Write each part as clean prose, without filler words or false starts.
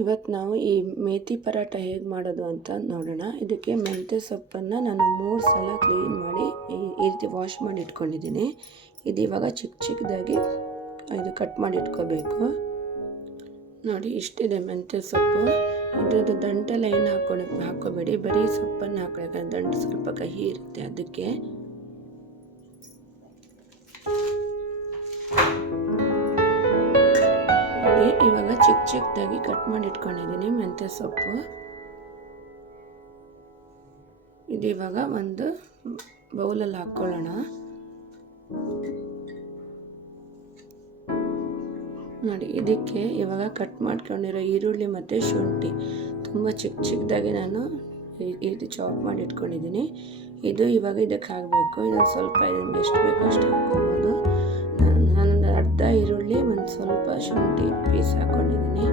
ಇವತ್ತು ನಾವು ಈ ಮೇಥಿ ಪರಾಟ ಹೇಗೆ ಮಾಡೋದು ಅಂತ ನೋಡೋಣ. ಇದಕ್ಕೆ ಮೆಂತ್ಯ ಸೊಪ್ಪನ್ನು ನಾನು 3 ಸಲ ಕ್ಲೀನ್ ಮಾಡಿ ಈ ರೀತಿ ವಾಶ್ ಮಾಡಿ ಇಟ್ಕೊಂಡಿದ್ದೀನಿ. ಇದು ಇವಾಗ ಚಿಕ್ಕ ಚಿಕ್ಕದಾಗಿ ಇದು ಕಟ್ ಮಾಡಿ ಇಟ್ಕೋಬೇಕು. ನೋಡಿ, ಇಷ್ಟಿದೆ ಮೆಂತ್ಯ ಸೊಪ್ಪು. ಇದ್ರದ್ದು ದಂಟೆಲ್ಲ ಏನು ಹಾಕ್ಕೋಬೇಡಿ, ಬರೀ ಸೊಪ್ಪನ್ನು ಹಾಕೊಳ್ಳಿ. ದಂಟು ಸ್ವಲ್ಪ ಕಹಿ ಇರುತ್ತೆ ಅದಕ್ಕೆ. ಇವಾಗ ಚಿಕ್ಕ ಚಿಕ್ಕದಾಗಿ ಕಟ್ ಮಾಡಿ ಇಟ್ಕೊಂಡಿದ್ದೀನಿ ಮೆಂತ್ಯ ಸೊಪ್ಪು. ಇದು ಇವಾಗ ಒಂದು ಬೌಲಲ್ಲಿ ಹಾಕ್ಕೊಳ್ಳೋಣ. ನೋಡಿ, ಇದಕ್ಕೆ ಇವಾಗ ಕಟ್ ಮಾಡ್ಕೊಂಡಿರೋ ಈರುಳ್ಳಿ ಮತ್ತು ಶುಂಠಿ ತುಂಬ ಚಿಕ್ಕ ಚಿಕ್ಕದಾಗಿ ನಾನು ಈ ರೀತಿ ಚಾಪ್ ಮಾಡಿ ಇಟ್ಕೊಂಡಿದ್ದೀನಿ. ಇದು ಇವಾಗ ಇದಕ್ಕೆ ಹಾಕಬೇಕು. ಇದನ್ನು ಸ್ವಲ್ಪ ಇದನ್ನು ಎಷ್ಟು ಬೇಕೋ ಅಷ್ಟು ಹಾಕ್ಕೊಬೋದು. ನಾನೊಂದು ಅರ್ಧ ಈರುಳ್ಳಿ, ಒಂದು ಸ್ವಲ್ಪ ಶುಂಠಿ ಪೀಸ್ ಹಾಕ್ಕೊಂಡಿದ್ದೀನಿ.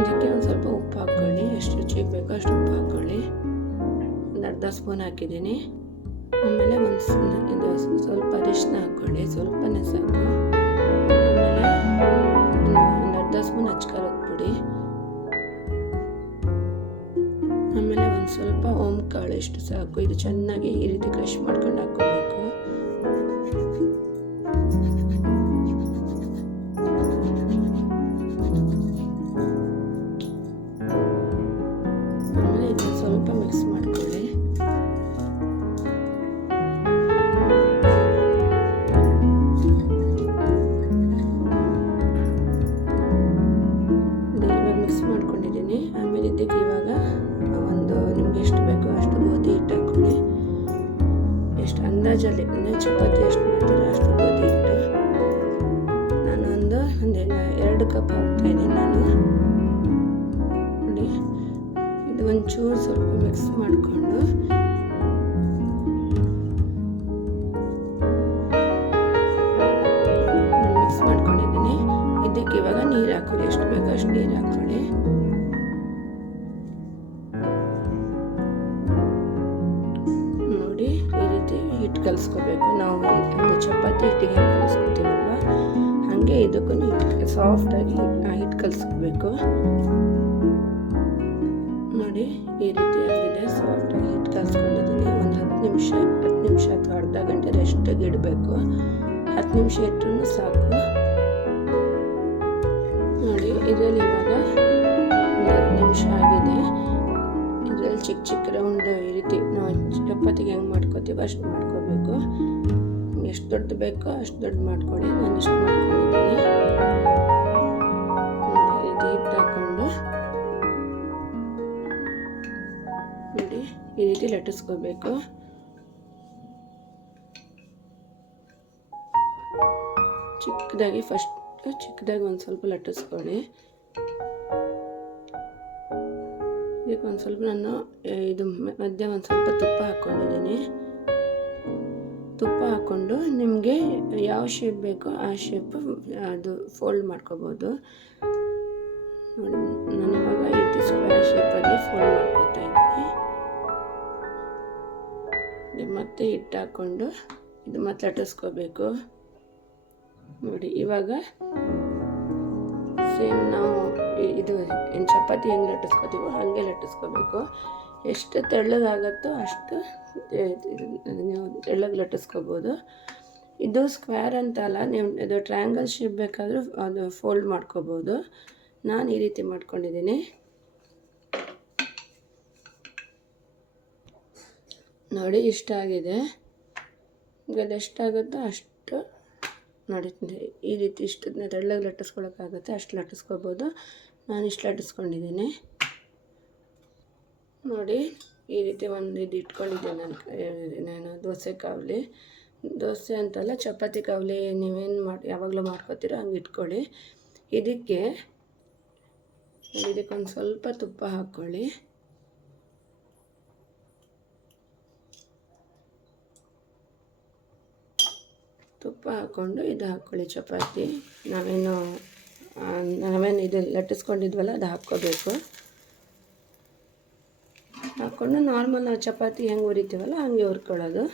ಇದಕ್ಕೆ ಒಂದು ಸ್ವಲ್ಪ ಉಪ್ಪು ಹಾಕ್ಕೊಳ್ಳಿ, ಎಷ್ಟು ರುಚಿಗೆ ಬೇಕೋ ಅಷ್ಟು ಉಪ್ಪು ಹಾಕ್ಕೊಳ್ಳಿ. ಒಂದು ಅರ್ಧ ಸ್ಪೂನ್ ಹಾಕಿದ್ದೀನಿ. ಆಮೇಲೆ ಇದು ಸ್ವಲ್ಪ ಅರಿಶಿನ ಹಾಕ್ಕೊಳ್ಳಿ, ಸ್ವಲ್ಪನೇ ಸಾಕು. ಆಮೇಲೆ ಒಂದು ಅರ್ಧ ಸ್ಪೂನ್ ಅಚ್ಕಾರದ ಪುಡಿ, ಆಮೇಲೆ ಒಂದು ಸ್ವಲ್ಪ ಓಂಕಾಳು ಎಷ್ಟು ಸಾಕು. ಇದು ಚೆನ್ನಾಗಿ ಈ ರೀತಿ ಕ್ರಷ್ ಮಾಡ್ಕೊಂಡು ಹಾಕ್ಕೋಬೇಕು. ಆಮೇಲೆ ಇದನ್ನು ಸ್ವಲ್ಪ ಮಿಕ್ಸ್ ಮಾಡ್ಕೊಳ್ಳಿ. ಇವಾಗ ಮಿಕ್ಸ್ ಮಾಡ್ಕೊಂಡಿದ್ದೀನಿ. ಆಮೇಲೆ ಇದಕ್ಕೆ ಇವಾಗ ಒಂದು ನಿಮ್ಗೆ ಎಷ್ಟು ಬೇಕೋ ಅಷ್ಟು ಗೋಧಿ ಹಿಟ್ಟು ಹಾಕ್ಕೊಳ್ಳಿ. ಎಷ್ಟು ಅಂದಾಜಲ್ಲಿ, ಅಂದರೆ ಚಪಾತಿ ಎಷ್ಟು ಮಾಡ್ತೀರೋ ಅಷ್ಟು ಗೋಧಿ ಹಿಟ್ಟು. ನಾನೊಂದು 2 ಕಪ್ ಹಾಕ್ತಾಯಿದ್ದೀನಿ ನಾನು. ನೋಡಿ, ಇದು ಒಂಚೂರು ಸ್ವಲ್ಪ ಮಿಕ್ಸ್ ಮಾಡಿಕೊಂಡು ಮಿಕ್ಸ್ ಮಾಡ್ಕೊಂಡಿದ್ದೀನಿ. ಇದಕ್ಕೆ ಇವಾಗ ನೀರು ಹಾಕೊಳ್ಳಿ, ಎಷ್ಟು ಬೇಕೋ ಅಷ್ಟು ನೀರು ಹಾಕ್ಕೊಳ್ಳಿ. ನೋಡಿ, ಈ ರೀತಿ ಹಿಟ್ಟು ಕಲಿಸ್ಕೋಬೇಕು. ನಾವು ಅದು ಚಪಾತಿ ಹಿಟ್ಟಿಗೆ ಹೆಂಗೆ ಕಲಿಸ್ಕೊತೀವಲ್ವ ಹಾಗೆ ಇದಕ್ಕೂ ಹಿಟ್ಟು ಸಾಫ್ಟಾಗಿ ಹಿಟ್ಟು ಕಲಿಸ್ಕೋಬೇಕು. ನೋಡಿ, ಈ ರೀತಿ ಆಗಿದೆ. ಸಾಫ್ಟಾಗಿ ಹಿಟ್ಟು ಕಲಿಸ್ಕೊಂಡಿದ್ದೀನಿ. ಒಂದು 10 ನಿಮಿಷ ಅಥವಾ ಅರ್ಧ ಗಂಟೆ ರೆಸ್ಟಿಗೆ ಇಡಬೇಕು. 10 ನಿಮಿಷ ಇಟ್ಟರೂ ಸಾಕು. ನೋಡಿ, ಇದರಲ್ಲಿ ಇವಾಗ ಒಂದು 10 ನಿಮಿಷ ಆಗಿದೆ. ಇದರಲ್ಲಿ ಚಿಕ್ಕ ಚಿಕ್ಕ ರೌಂಡ್ ಈ ರೀತಿ ನಾವು ಚಪಾತಿಗೆ ಹೆಂಗೆ ಮಾಡ್ಕೋತೀವಿ ಅಷ್ಟು ಮಾಡ್ಕೋಬೇಕು. ಎಷ್ಟು ದೊಡ್ಡ ಬೇಕೋ ಅಷ್ಟು ದೊಡ್ಡ ಮಾಡ್ಕೊಳ್ಳಿ. ನಾನು ಇಷ್ಟು ಮಾಡ್ಕೊಂಡಿದ್ದೀನಿ. ನೋಡಿ, ಈ ರೀತಿ ಹಿಟ್ಟು ಹಾಕ್ಕೊಂಡು ನೋಡಿ ಈ ರೀತಿ ಲಟ್ಟಿಸ್ಕೋಬೇಕು. ಚಿಕ್ಕದಾಗಿ ಚಿಕ್ಕದಾಗಿ ಒಂದು ಸ್ವಲ್ಪ ಲಟ್ಟಿಸ್ಕೊಳ್ಳಿ. ಇದಕ್ಕೆ ಒಂದು ಸ್ವಲ್ಪ ನಾನು ಇದು ಮಧ್ಯೆ ಒಂದು ಸ್ವಲ್ಪ ತುಪ್ಪ ಹಾಕ್ಕೊಂಡಿದ್ದೀನಿ. ತುಪ್ಪ ಹಾಕ್ಕೊಂಡು ನಿಮಗೆ ಯಾವ ಶೇಪ್ ಬೇಕೋ ಆ ಶೇಪ್ ಅದು ಫೋಲ್ಡ್ ಮಾಡ್ಕೋಬೋದು. ನೋಡಿ, ನಾನು ಇವಾಗ ಈ ರೀತಿ ಸ್ಕ್ವೇರ್ ಶೇಪಲ್ಲಿ ಫೋಲ್ಡ್ ಮಾಡ್ಕೊತಾ ಇದ್ದೀನಿ. ಮತ್ತೆ ಹಿಟ್ಟು ಹಾಕ್ಕೊಂಡು ಇದು ಮತ್ತೆ ಲಟ್ಟಿಸ್ಕೋಬೇಕು. ನೋಡಿ, ಇವಾಗ ಸೇಮ್ ನಾವು ಇದು ಏನು ಚಪಾತಿ ಹೆಂಗೆ ಲಟ್ಟಿಸ್ಕೋತೀವೋ ಹಾಗೆ ಲಟ್ಟಿಸ್ಕೋಬೇಕು. ಎಷ್ಟು ತೆಳ್ಳಗಾಗುತ್ತೋ ಅಷ್ಟು ನೀವು ತೆಳ್ಳಗೆ ಲಟ್ಟಿಸ್ಕೋಬೋದು. ಇದು ಸ್ಕ್ವೇರ್ ಅಂತಲ್ಲ, ನೀವು ಇದು ಟ್ರಯಾಂಗಲ್ ಶೇಪ್ ಬೇಕಾದರೂ ಅದು ಫೋಲ್ಡ್ ಮಾಡ್ಕೋಬೋದು. ನಾನು ಈ ರೀತಿ ಮಾಡ್ಕೊಂಡಿದ್ದೀನಿ. ನೋಡಿ, ಇಷ್ಟ ಆಗಿದೆ. ಈಗ ಅದೆಷ್ಟಾಗುತ್ತೋ ಅಷ್ಟು ನೋಡಿ ಈ ರೀತಿ ಇಷ್ಟು ತೆಳ್ಳಗೆ ಲಟ್ಟಿಸ್ಕೊಳಕ್ಕಾಗುತ್ತೆ ಅಷ್ಟು ಲಟ್ಟಿಸ್ಕೋಬೋದು. ನಾನು ಇಷ್ಟು ಲಟ್ಟಿಸ್ಕೊಂಡಿದ್ದೀನಿ. ನೋಡಿ, ಈ ರೀತಿ ಒಂದು ಇದು ಇಟ್ಕೊಂಡಿದ್ದೀನಿ ನಾನು ದೋಸೆ ಕಾವಲಿ. ದೋಸೆ ಅಂತಲ್ಲ, ಚಪಾತಿ ಕಾವಲಿ ನೀವೇನು ಯಾವಾಗಲೂ ಮಾಡ್ಕೊತೀರೋ ಹಂಗೆ ಇಟ್ಕೊಳ್ಳಿ. ಇದಕ್ಕೊಂದು ಸ್ವಲ್ಪ ತುಪ್ಪ ಹಾಕ್ಕೊಳ್ಳಿ. ತುಪ್ಪ ಹಾಕ್ಕೊಂಡು ಇದು ಹಾಕ್ಕೊಳ್ಳಿ. ಚಪಾತಿ ನಾವೇನು ಇದು ಲಟ್ಟಿಸ್ಕೊಂಡಿದ್ವಲ್ಲ ಅದು ಹಾಕ್ಕೋಬೇಕು. ಹಾಕ್ಕೊಂಡು ನಾರ್ಮಲ್ ನಾವು ಚಪಾತಿ ಹೆಂಗೆ ಹುರಿತೀವಲ್ಲ ಹಂಗೆ ಹುರ್ಕೊಳ್ಳೋದು.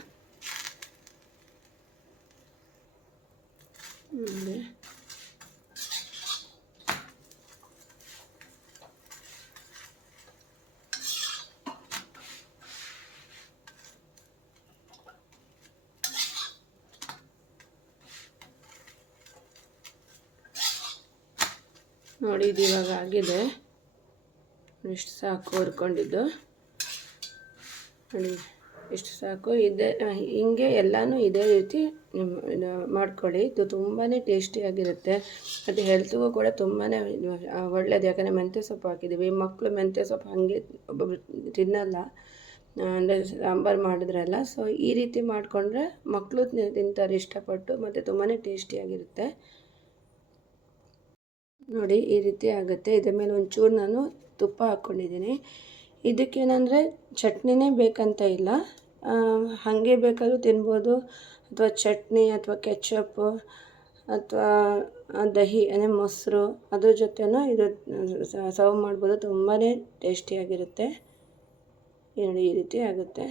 ನೋಡಿ ಇದು ಇವಾಗ ಆಗಿದೆ. ಇಷ್ಟು ಸಾಕು ಹುರ್ಕೊಂಡಿದ್ದು. ನೋಡಿ ಇಷ್ಟು ಸಾಕು. ಹಿಂಗೆ ಎಲ್ಲನೂ ಇದೇ ರೀತಿ ಮಾಡ್ಕೊಳ್ಳಿ. ಇದು ತುಂಬಾ ಟೇಸ್ಟಿಯಾಗಿರುತ್ತೆ ಮತ್ತು ಹೆಲ್ತ್ಗೂ ಕೂಡ ತುಂಬಾ ಒಳ್ಳೆಯದು. ಯಾಕಂದರೆ ಮೆಂತ್ಯ ಸೊಪ್ಪು ಹಾಕಿದ್ದೀವಿ. ಮಕ್ಕಳು ಮೆಂತ್ಯ ಸೊಪ್ಪು ಹಾಗೆ ಒಬ್ಬೊಬ್ರು ತಿನ್ನಲ್ಲ, ಅಂದರೆ ಸಾಂಬಾರು ಮಾಡಿದ್ರಲ್ಲ. ಸೊ ಈ ರೀತಿ ಮಾಡಿಕೊಂಡ್ರೆ ಮಕ್ಕಳು ತಿಂತಾರೆ ಇಷ್ಟಪಟ್ಟು, ಮತ್ತು ತುಂಬಾ ಟೇಸ್ಟಿಯಾಗಿರುತ್ತೆ. ನೋಡಿ ಈ ರೀತಿ ಆಗುತ್ತೆ. ಇದರ ಮೇಲೆ ಒಂಚೂರು ನಾನು ತುಪ್ಪ ಹಾಕ್ಕೊಂಡಿದ್ದೀನಿ. ಇದಕ್ಕೇನೆಂದರೆ ಚಟ್ನಿನೇ ಬೇಕಂತ ಇಲ್ಲ, ಹಾಗೆ ಬೇಕಾದರೂ ತಿನ್ಬೋದು, ಅಥವಾ ಚಟ್ನಿ ಅಥವಾ ಕೆಚಪ್ಪು ಅಥವಾ ದಹಿ ಅಂದರೆ ಮೊಸರು ಅದ್ರ ಜೊತೆನೂ ಇದು ಸರ್ವ್ ಮಾಡ್ಬೋದು. ತುಂಬಾ ಟೇಸ್ಟಿಯಾಗಿರುತ್ತೆ. ನೋಡಿ ಈ ರೀತಿ ಆಗುತ್ತೆ.